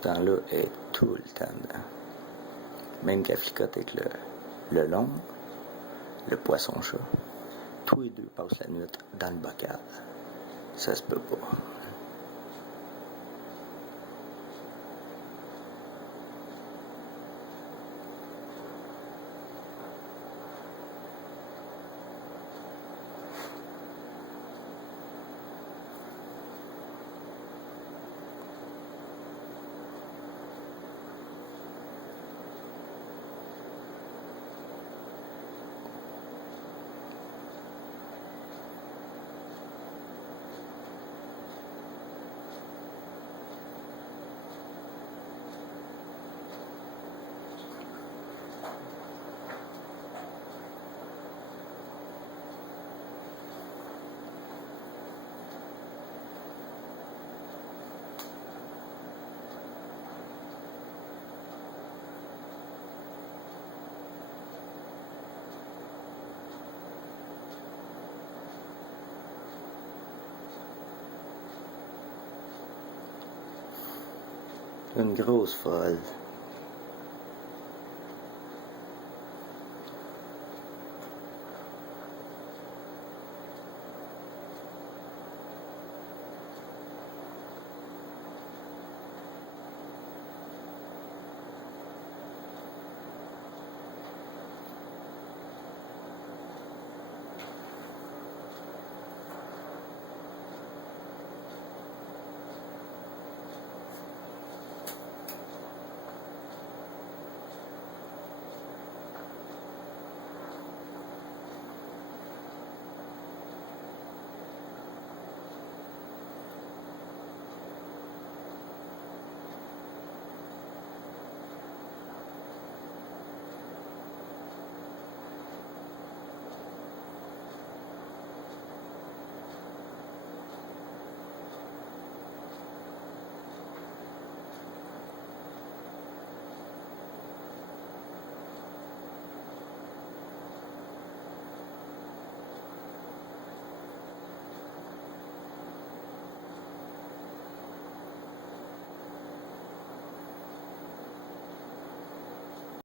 ce temps-là, est tout le temps dedans. Même qu'elle flicote avec le long, le poisson-chat, tous les deux passent la nuit dans le bocal. Ça se peut pas. Une grosse folle.